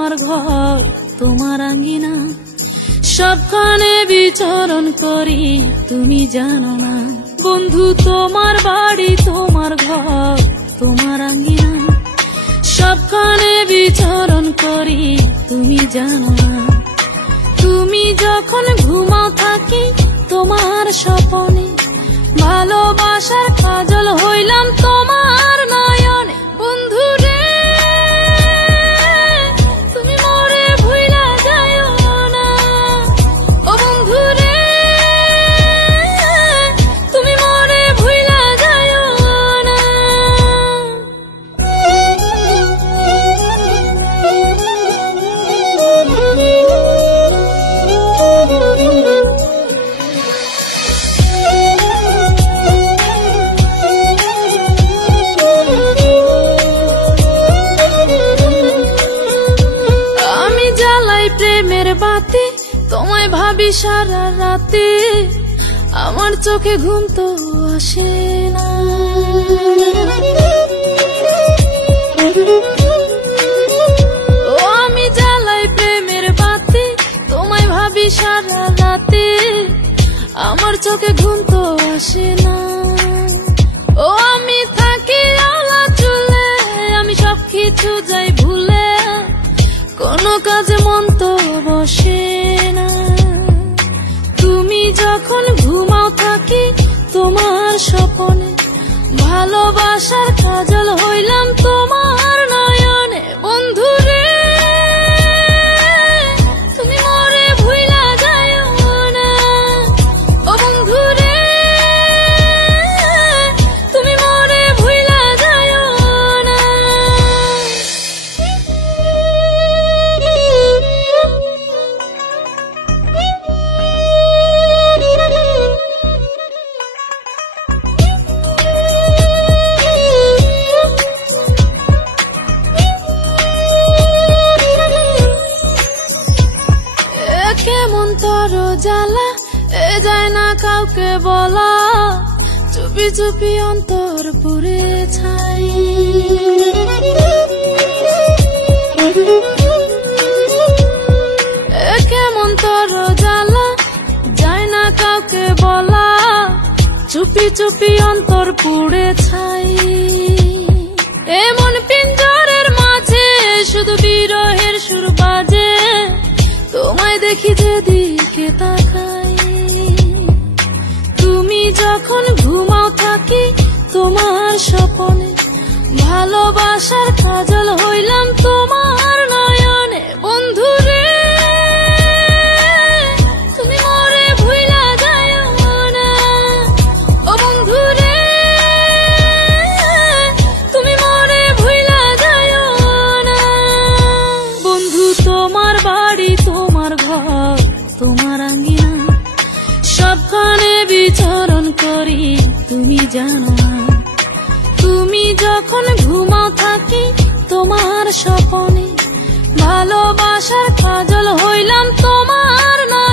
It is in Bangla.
তোমার ঘর তোমার আঙ্গিনা, সবখানে বিচরণ করি তুমি জানো না। বন্ধু তোমার বাড়ি তোমার ঘর তোমার আঙ্গিনা, সবখানে বিচরণ করি তুমি জানো না। তুমি যখন ঘুমাও থাকি তোমার স্বপনে, ভালোবাসার কাজল হইলাম তোমার নয়নে। বন্ধু রে তুমি মরে ভুইলা যাইও না, ও বন্ধু রে তুমি মরে ভুইলা যাইও না। প্রেমের বাতি তোমায় ভাবি সারা রাতে, আমার চোখে ঘুম তো আসে না। ও আমি জ্বালাই প্রেমের বাতি তোমায় ভাবি সারা রাতে, আমার চোখে ঘুম তো আসে না। ও আমি থাকি আলা চুলে, আমি সবকিছু যাই ভুলে, কোনো কাজে মন তো বসে না। তুমি যখন ঘুমাও থাকি তোমার স্বপনে, ভালোবাসার কাজল হইলাম তোমার নয়নে। বন্ধু রে তুমি মরে ভুইলা যাইও না, ও বন্ধু রে তুমি মরে ভুইলা যাইও না। কেমন তোর জ্বালা এ যায় না কাউকে বলা, চুপি চুপি অন্তর পুড়ে ছাই। কেমন তোর জ্বালা যায় না কাউকে বলা, চুপি চুপি অন্তর পুড়ে ছাই। এমন পিঞ্জরের মাঝে শুধু বিরহের সুর বাজে, তোমায় দেখি যেদিকে তাকাই। তুমি যখন ঘুমাও থাকি তোমার স্বপনে, ভালোবাসার কাজল হইলাম তোমার নয়নে। বন্ধু রে তুমি মরে ভুইলা যাইও না, ও বন্ধু রে তুমি মরে ভুইলা যাইও না। বন্ধু তোমার বাড়ি তোমার ঘর তোমার আঙ্গিনা, সবখানে বিচরণ করি তুমি জানো না। তুমি যখন ঘুমাও থাকি তোমার স্বপনে, ভালোবাসার কাজল হইলাম তোমার না।